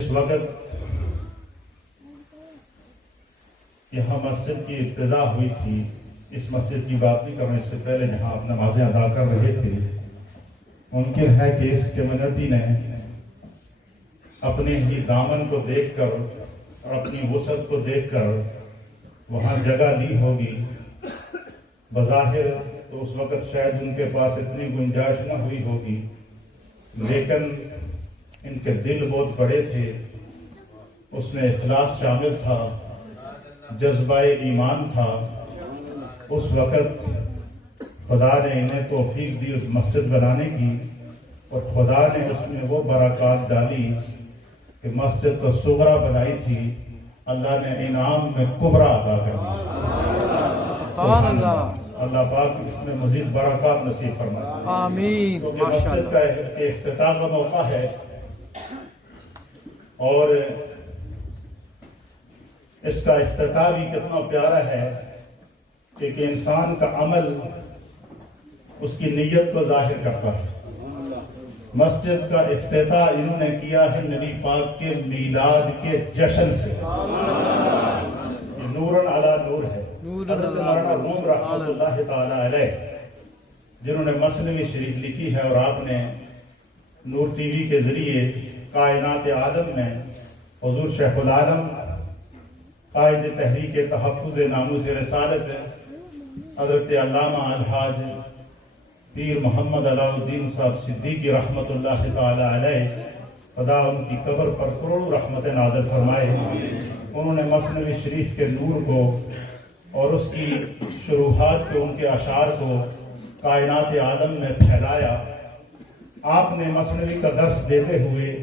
اس وقت یہاں مسجد کی ابتدا ہوئی تھی. اس مسجد کی بات نہیں کرنا، اس سے پہلے جہاں آپ نمازیں ادا کر رہے تھے، ممکن ہے کہ اس کمیونٹی نے اپنے ہی دامن کو دیکھ کر اور اپنی وسعت کو دیکھ کر وہاں جگہ لی ہوگی. بظاہر تو اس وقت شاید ان کے پاس اتنی گنجائش نہ ہوئی ہوگی، لیکن ان کے دل بہت بڑے تھے، اس میں اخلاص شامل تھا، جذبہ ایمان تھا. اس وقت خدا نے انہیں توفیق دی اس مسجد بنانے کی، اور خدا نے اس میں وہ برکات ڈالی کہ مسجد تو صغرا بنائی تھی، اللہ نے انعام میں کبرا عطا کر دی. اللہ پاک اس میں مزید برکات نصیب فرمائے. آمین. کیونکہ مسجد کا افتتاح کا موقع ہے، اور اس کا افتتاح بھی کتنا پیارا ہے کہ انسان کا عمل اس کی نیت کو ظاہر کرتا ہے. مسجد کا افتتاح انہوں نے کیا ہے نبی پاک کے میلاد کے جشن سے. نورن علی نور ہے. حضرت مولانا روم رحمۃ اللہ تعالی علیہ جنہوں نے مثنوی شریف لکھی ہے، اور آپ نے نور ٹی وی کے ذریعے کائنات عالم میں حضور شیخ العالم قائد تحریک تحفظ ناموس رسالت حضرت علامہ الحاج پیر محمد علاء الدین صاحب صدیقی رحمۃ اللہ تعالی علیہ، خدا ان کی قبر پر کروڑوں رحمت نازل فرمائے. انہوں نے مثنوی شریف کے نور کو اور اس کی شروحات کو، ان کے اشعار کو کائنات عالم میں پھیلایا. آپ نے مثنوی کا درس دیتے ہوئے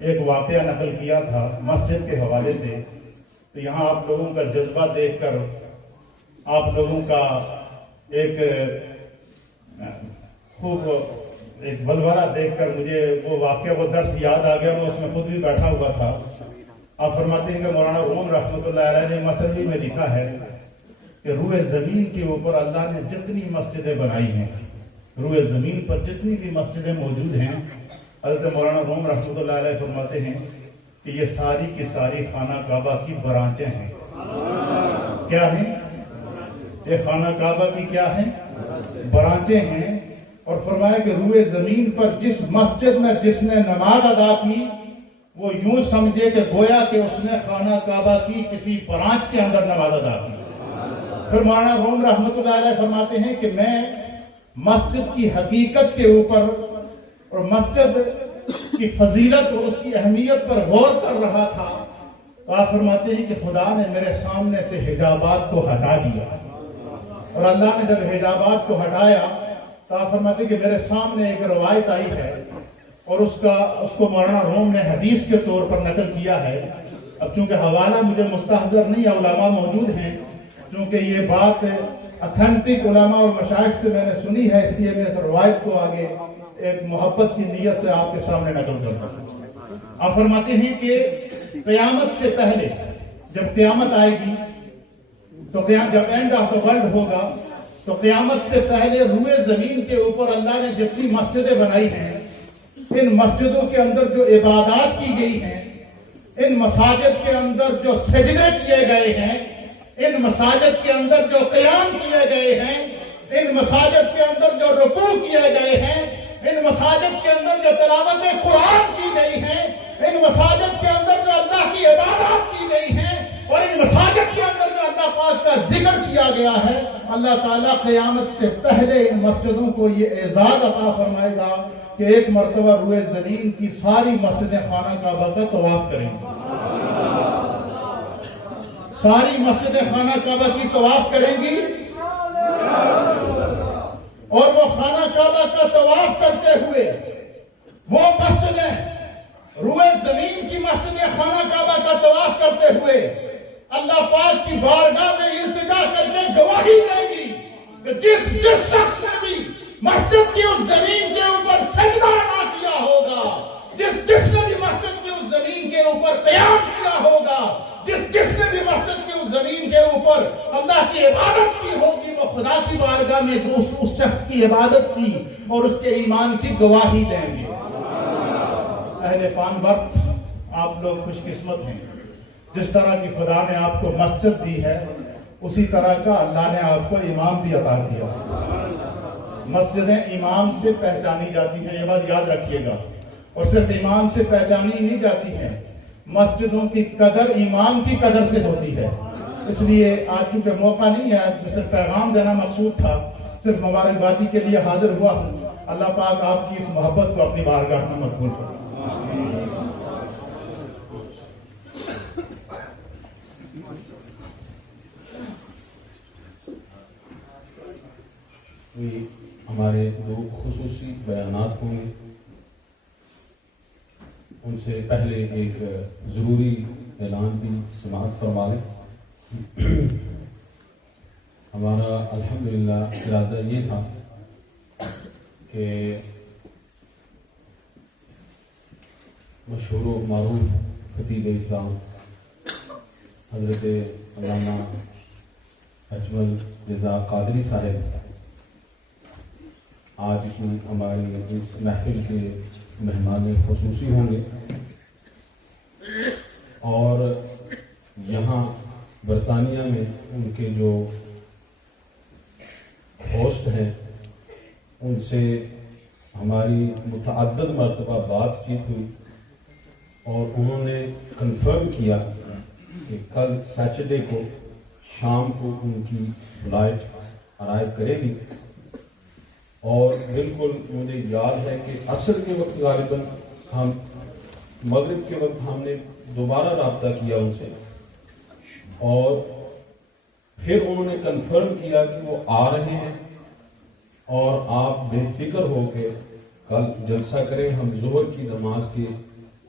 ایک واقعہ نقل کیا تھا مسجد کے حوالے سے. تو یہاں آپ لوگوں کا جذبہ دیکھ کر، آپ لوگوں کا ایک خوب ایک بلورہ دیکھ کر مجھے وہ واقعہ، وہ درس یاد آ گیا. میں اس میں خود بھی بیٹھا ہوا تھا. آپ فرماتے ہیں کہ مولانا روم رحمۃ اللہ علیہ نے مثنوی میں لکھا ہے کہ روئے زمین کے اوپر اللہ نے جتنی مسجدیں بنائی ہیں، روئے زمین پر جتنی بھی مسجدیں موجود ہیں، حضرت مولانا روم رحمۃ اللہ علیہ فرماتے ہیں کہ یہ ساری کی ساری خانہ کعبہ کی برانچیں ہیں. کیا ہیں یہ؟ خانہ کعبہ کی کیا ہیں؟ برانچیں ہیں. اور فرمایا کہ روئے زمین پر جس مسجد میں جس نے نماز ادا کی، وہ یوں سمجھے کہ گویا کہ اس نے خانہ کعبہ کی کسی برانچ کے اندر نماز ادا کی. پھر مولانا روم رحمۃ اللہ علیہ فرماتے ہیں کہ میں مسجد کی حقیقت کے اوپر اور مسجد کی فضیلت اور اس کی اہمیت پر غور کر رہا تھا. تو آپ فرماتے ہیں کہ خدا نے میرے سامنے سے حجابات کو ہٹا دیا، اور اللہ نے جب حجابات کو ہٹایا تو آپ فرماتے ہیں کہ میرے سامنے ایک روایت آئی ہے، اور اس کو مولانا روم نے حدیث کے طور پر نقل کیا ہے. اب چونکہ حوالہ مجھے مستحضر نہیں، علماء موجود ہیں، چونکہ یہ بات اتھینٹک علماء اور مشائخ سے میں نے سنی ہے، اس لیے میں اس روایت کو آگے ایک محبت کی نیت سے آپ کے سامنے نقل کرتا ہوں. آپ فرماتے ہیں کہ قیامت سے پہلے جب قیامت آئے گی، تو جب اینڈ آف دا ورلڈ ہوگا، تو قیامت سے پہلے روئے زمین کے اوپر اللہ نے جتنی مسجدیں بنائی ہیں، ان مسجدوں کے اندر جو عبادات کی گئی ہیں، ان مساجد کے اندر جو سجدے کیے گئے ہیں، ان مساجد کے اندر جو قیام کیے گئے ہیں، ان مساجد کے اندر جو رکوع کیے گئے ہیں، ان مساجد کے اندر جو تلاوت قرآن کی گئی ہیں، ان مساجد کے اندر جو اللہ کی عبادات کی گئی ہیں، اور ان مساجد کے اندر جو اللہ پاک کا ذکر کیا گیا ہے، اللہ تعالیٰ قیامت سے پہلے ان مسجدوں کو یہ اعزاز عطا فرمائے گا کہ ایک مرتبہ روئے زمین کی ساری مسجدیں خانہ کعبہ کا طواف کریں گی. ساری مسجدیں خانہ کعبہ کی طواف کریں گی، اور وہ خانہ کعبہ کا طواف کرتے ہوئے وہ مسجدیں، روئے زمین کی مسجدیں خانہ کعبہ کا طواف کرتے ہوئے اللہ پاک کی بارگاہ میں التجا کر کے گواہی دیں گی کہ جس شخص نے بھی مسجد کی اس زمین کے اوپر سجدہ نہ کیا ہوگا، جس نے بھی مسجد کی اس زمین کے اوپر قیام کیا ہوگا، جس نے بھی مسجد کی اس زمین کے اوپر اللہ کی عبادت کی ہوگی، وہ خدا کی بارگاہ میں اس شخص کی عبادت کی اور اس کے ایمان کی گواہی دیں گے. اہل پان وقت آپ لوگ خوش قسمت ہیں. جس طرح کی خدا نے آپ کو مسجد دی ہے اسی طرح کا اللہ نے آپ کو امام بھی عطا کیا. مسجدیں امام سے پہچانی جاتی ہیں, یہ بات یاد رکھیے گا. اور صرف امام سے پہچانی نہیں جاتی ہیں, مسجدوں کی قدر امام کی قدر سے ہوتی ہے. اس لیے آج چونکہ موقع نہیں ہے, جو صرف پیغام دینا مقصود تھا, صرف مبارکبادی کے لیے حاضر ہوا ہوں. اللہ پاک آپ کی اس محبت کو اپنی بارگاہ میں مقبول کرے. ہمارے دو خصوصی بیانات ہوں گے. ان سے پہلے ایک ضروری اعلان بھی سماعت فرما لیں. ہمارا الحمدللہ ارادہ یہ تھا کہ مشہور و معروف خطیب اسلام حضرت علامہ اجمل رضا قادری صاحب آج کی ہماری اس محفل کے مہمان خصوصی ہوں گے. اور یہاں برطانیہ میں ان کے جو ہوسٹ ہیں ان سے ہماری متعدد مرتبہ بات چیت ہوئی اور انہوں نے کنفرم کیا کہ کل سیٹرڈے کو شام کو ان کی فلائٹ ارائیو کرے گی. اور بالکل مجھے یاد ہے کہ عصر کے وقت غالباً ہم مغرب کے وقت ہم نے دوبارہ رابطہ کیا ان سے اور پھر انہوں نے کنفرم کیا کہ وہ آ رہے ہیں اور آپ بے فکر ہو کے کل جلسہ کریں. ہم ظہر کی نماز کے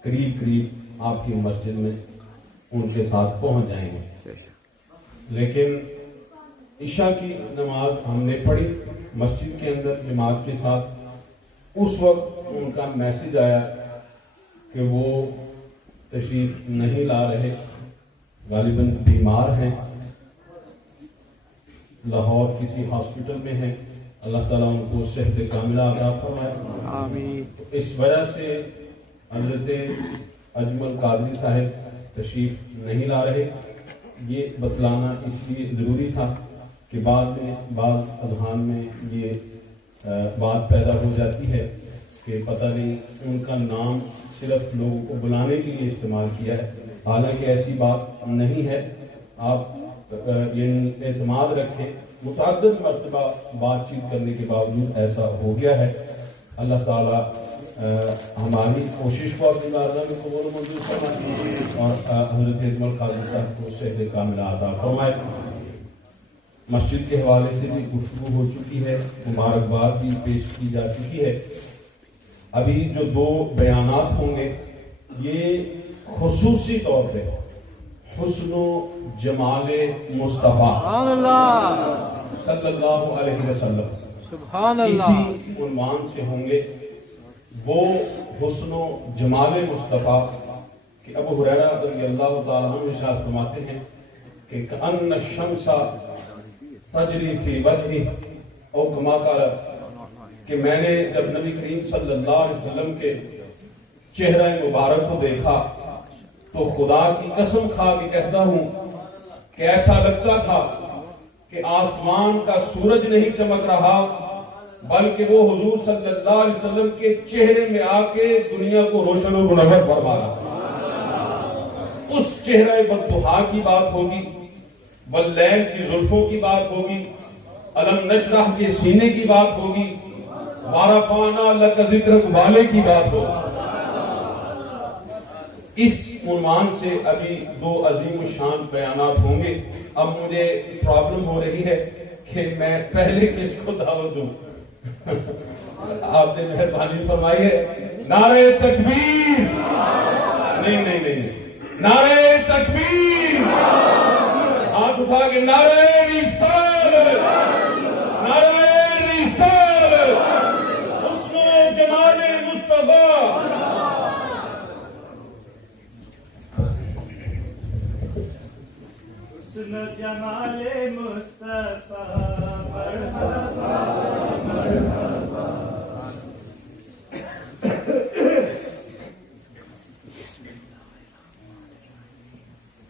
قریب آپ کی مسجد میں ان کے ساتھ پہنچ جائیں گے. لیکن عشاء کی نماز ہم نے پڑھی مسجد کے اندر جماعت کے ساتھ. اس وقت ان کا میسج آیا کہ وہ تشریف نہیں لا رہے, غالباً بیمار ہیں, لاہور کسی ہاسپٹل میں ہیں. اللہ تعالیٰ ان کو صحت کاملہ عطا فرمائے. آمین. اس وجہ سے حضرت اجمل قادری صاحب تشریف نہیں لا رہے. یہ بتلانا اس لیے ضروری تھا کہ بعد میں بعض اذہان میں یہ بات پیدا ہو جاتی ہے کہ پتہ نہیں ان کا نام صرف لوگوں کو بلانے کے لیے استعمال کیا ہے. حالانکہ ایسی بات نہیں ہے. آپ یہ اعتماد رکھیں, متعدد مرتبہ بات چیت کرنے کے باوجود ایسا ہو گیا ہے. اللہ تعالیٰ ہماری کوشش کو اپنی بارگاہ میں قبول و منظور فرمائے اور حضرت اجمل قادری صاحب کو صحت کاملہ عطا فرمائے. مسجد کے حوالے سے بھی گفتگو ہو چکی ہے, مبارکباد بھی پیش کی جا چکی ہے. ابھی جو دو بیانات ہوں گے یہ خصوصی طور پہ حسن و جمال مصطفیٰ صلی اللہ علیہ وسلم اسی عنوان سے ہوں گے. وہ حسن و جمال مصطفیٰ کہ ابو ہریرہ رضی اللہ تعالیٰ عنہ ارشاد فرماتے ہیں کہ کأن الشمس تجری فی وجہہ او کما قال, کہ میں نے جب نبی کریم صلی اللہ علیہ وسلم کے چہرہ مبارک کو دیکھا تو خدا کی قسم کھا کے کہتا ہوں کہ ایسا لگتا تھا کہ آسمان کا سورج نہیں چمک رہا بلکہ وہ حضور صلی اللہ علیہ وسلم کے چہرے میں آ کے دنیا کو روشن و منور فرما رہا. اس چہرہ بددہا کی بات ہوگی, واللیل کی زلفوں کی بات ہوگی, علم نشرح کے سینے کی بات ہوگی, وارفعنا لک ذکرک والے کی بات ہوگی. اس عنوان سے ابھی دو عظیم الشان بیانات ہوں گے. اب مجھے پرابلم ہو رہی ہے کہ میں پہلے کس کو دعوت دوں. آپ نے مہربانی فرمائی ہے نعرہ تکبیر, نہیں, نعرہ تکبیر, ہاتھ اٹھا کے نعرہ رسالت, نعرہ رسالت, حسن و جمال مصطفیٰ. حسن و جمال مصطفیٰ مرحبا مرحبا.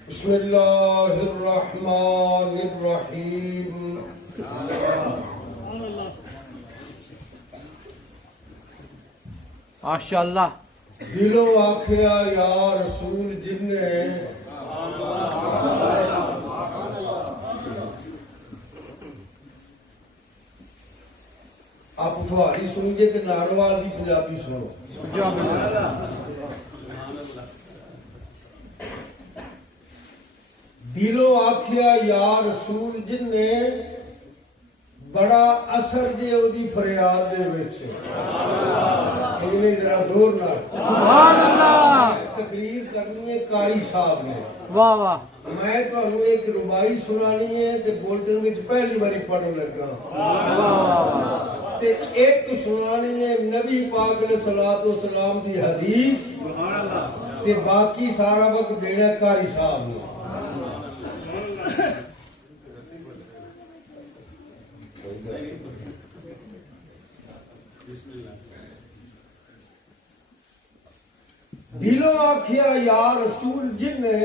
بسم اللہ الرحمن الرحیم ماشاء اللہ. دلو آخیا یا رسول جن نے آپ تھوڑی سنو گے کہ ناروال کی پنجابی سنو. دلو آخیا یا رسول جن نے بڑا اثر دے دی فریاد دے وچ. ذرا زور نال سبحان اللہ. تقریر کرنی ہے قاری صاحب نے. واہ واہ. میں تمہیں ایک ربائی سنانی ہے تے بولٹن وچ پہلی باری پڑھن لگا. تے ایک سنانی ہے نبی پاک علیہ الصلوۃ والسلام دی حدیث. تے باقی سارا وقت دینا قاری صاحب نے. دلوں آخیا یا رسول جن نے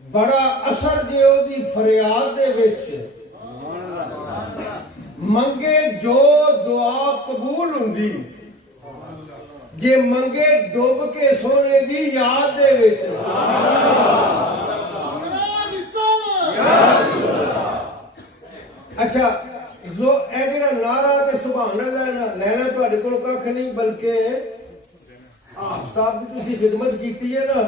بڑا اثر دیو دی فریاد دے وچ منگے جو دعا قبول ہوندی جے منگے ڈوب کے سونے دی یاد دے وچ. اچھا جو اے جڑا نعرہ تے سبحان اللہ لینا تہاڈے کول ککھ نہیں بلکہ آپ صاحب کی تسی خدمت کیتی ہے نا,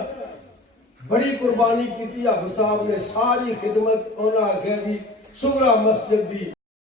بڑی قربانی کیتی. آپ صاحب نے ساری خدمت انہاں آخیا جی سغرا مسجد دی